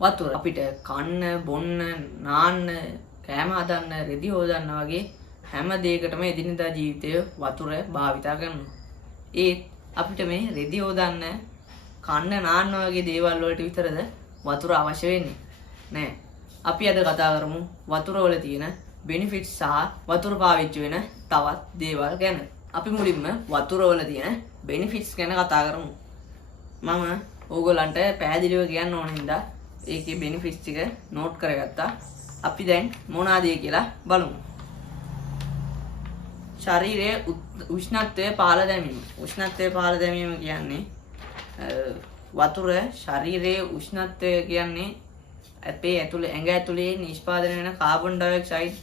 වතුර අපිට කන්න බොන්න නාන්න කෑම හදන්න රෙදි හොදන්න වගේ හැම දෙයකටම එදිනෙදා ජීවිතයේ වතුර භාවිතා කරනවා. ඒත් අපිට මේ රෙදි හොදන්න කන්න නාන්න වගේ දේවල් වලට විතරද වතුර අවශ්‍ය වෙන්නේ නෑ. අපි අද කතා කරමු වතුර වල තියෙන බෙනිෆිට්ස් සහ වතුර පාවිච්චි වෙන තවත් දේවල් ගැන. අපි මුලින්ම වතුර වල තියෙන බෙනිෆිට්ස් ගැන කතා කරමු. මම ඕගොල්ලන්ට පැහැදිලිව කියන්න ඕන හින්දා ඒකේ බෙනිෆිට්ස් ටික නෝට් කරගත්තා. අපි දැන් මොනවාද කියලා බලමු. ශරීරයේ උෂ්ණත්වය පහළ දැමීම. උෂ්ණත්වය පහළ දැමීම කියන්නේ වතුර ශරීරයේ උෂ්ණත්වය කියන්නේ අපේ ඇතුලේ ඇඟ ඇතුලේ නිෂ්පාදනය වෙන කාබන් ඩයොක්සයිඩ්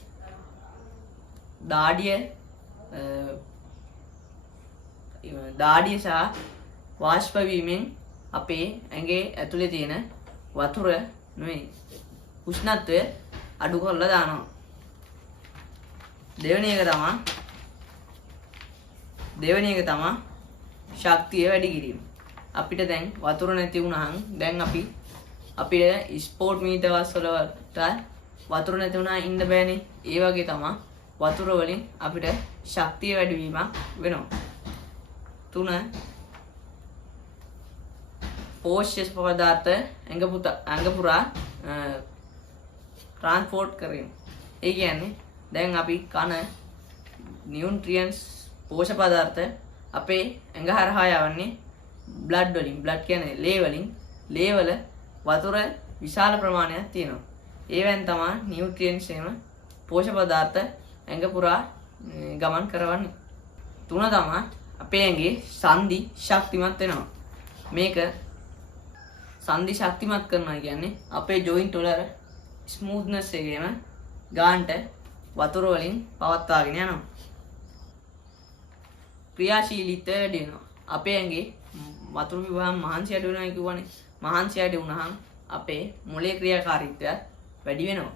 දාඩිය සහ වාෂ්ප වීමෙන් අපේ ඇඟේ ඇතුලේ තියෙන වතුර නෙවෙයි උෂ්ණත්වය අඩු කරලා දානවා. දෙවෙනි එක තමයි ශක්තිය වැඩි කිරීම. අපිට දැන් වතුර නැති වුණාම දැන් අපිට ස්පෝර්ට් මීටර්ස් වලට වතුර නැති වුණා ඉන්න බෑනේ. ඒ වගේ තමයි වතුර වලින් අපිට ශක්තිය වැඩි වීමක් වෙනවා. 3 පෝෂ්‍ය පදාර්ථ ඇඟ පුරා ට්‍රාන්ස්පෝර්ට් කිරීම. ඒ කියන්නේ දැන් අපි කන නියුට්‍රියන්ට්ස් පෝෂක පදාර්ථ අපේ ඇඟ හරහා යවන්නේ බ්ලඩ් වලින්. බ්ලඩ් කියන්නේ ලේ වලින්. ලේ වල වතුර විශාල ප්‍රමාණයක් තියෙනවා. ඒවෙන් තමයි නියුට්‍රියන්ට්ස් එහෙම පෝෂක පදාර්ථ ඇඟ පුරා ගමන් කරවන්නේ. 3 තමයි අපේ ඇඟේ සන්ධි ශක්තිමත් වෙනවා. මේක සන්ධි ශක්තිමත් කරනවා කියන්නේ අපේ ජොයින්ට් වල ස්මූත්නස් එකේම ගාන්ට වතුර වලින් පවත්වාගෙන යනවා. ක්‍රියාශීලීත්වය වැඩි වෙනවා. අපේ ඇඟේ වතුර විවාහම් මහන්සි අඩු වෙනවා කියවනේ. මහන්සි අඩු වුණාම අපේ මොළයේ ක්‍රියාකාරීත්වය වැඩි වෙනවා.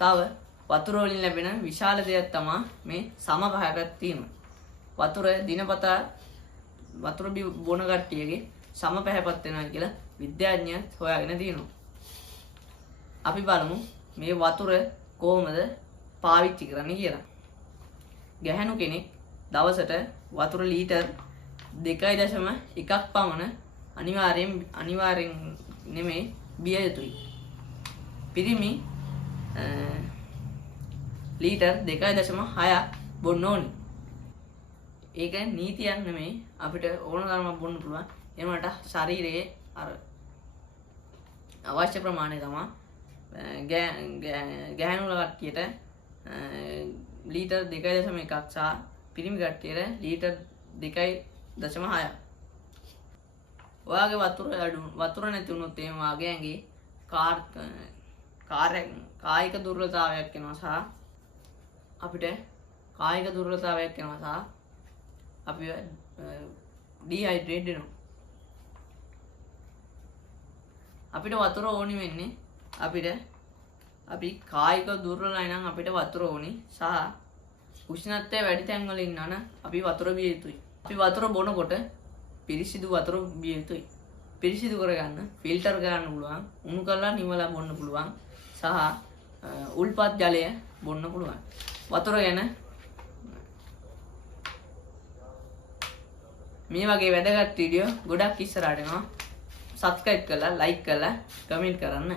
තව වතුර වලින් ලැබෙන විශාල දෙයක් තමයි මේ සමපැහැපැත්වීම. වතුර දිනපතා වතුර බොන කට්ටියගේ සමපැහැපත් වෙනවා කියලා විද්‍යාඥයන් හොයාගෙන තියෙනවා. අපි බලමු මේ වතුර කොහොමද පාවිච්චි කරන්නේ කියලා. ගැහැණු කෙනෙක් දවසට වතුර ලීටර් 2.1ක් පමණ අනිවාර්යෙන් නෙමෙයි බිය යුතුයි. පිරිමි ලීටර් 2.6ක් බොන්න ඕනි. ඒක නීතියක් නෙමෙයි අපිට ඕන තරමක් බොන්න පුළුවන්. එනකොට ශරීරයේ අර අවශ්‍ය ප්‍රමාණය තමයි ගැහැණු කට්ටියට ලීටර් 2.1ක් සහ පිරිමි කට්ටියට ලීටර් 2.6ක්. ඔයාගේ වතුර නැති වුණොත් එහෙම වාගේ ඇඟේ කායික දුර්වලතාවයක් වෙනවා සහ අපිට කායික දුර්වලතාවයක් වෙනවා සහ අපි ඩිහයිඩ්‍රේට් වෙනවා. අපිට වතුර ඕනි වෙන්නේ අපි කායික දුර්වලයි නම් අපිට වතුර ඕනි සහ උෂ්ණත්වය වැඩි තැන් වල ඉන්නා නම් අපි වතුර බිය යුතුයි. අපි වතුර බොනකොට පිරිසිදු වතුර බිය යුතුයි. පිරිසිදු කරගන්න ෆිල්ටර් කරන්න පුළුවන්, උණු කරලා නිවලා බොන්න පුළුවන් සහ උල්පත් ජලය බොන්න පුළුවන්. වතුර ගැන මේ වගේ වැදගත් වීඩියෝ ගොඩක් ඉස්සරහට එනවා. සබ්ස්ක්‍රයිබ් කරලා, ලයික් කරලා, කමෙන්ට් කරන්න.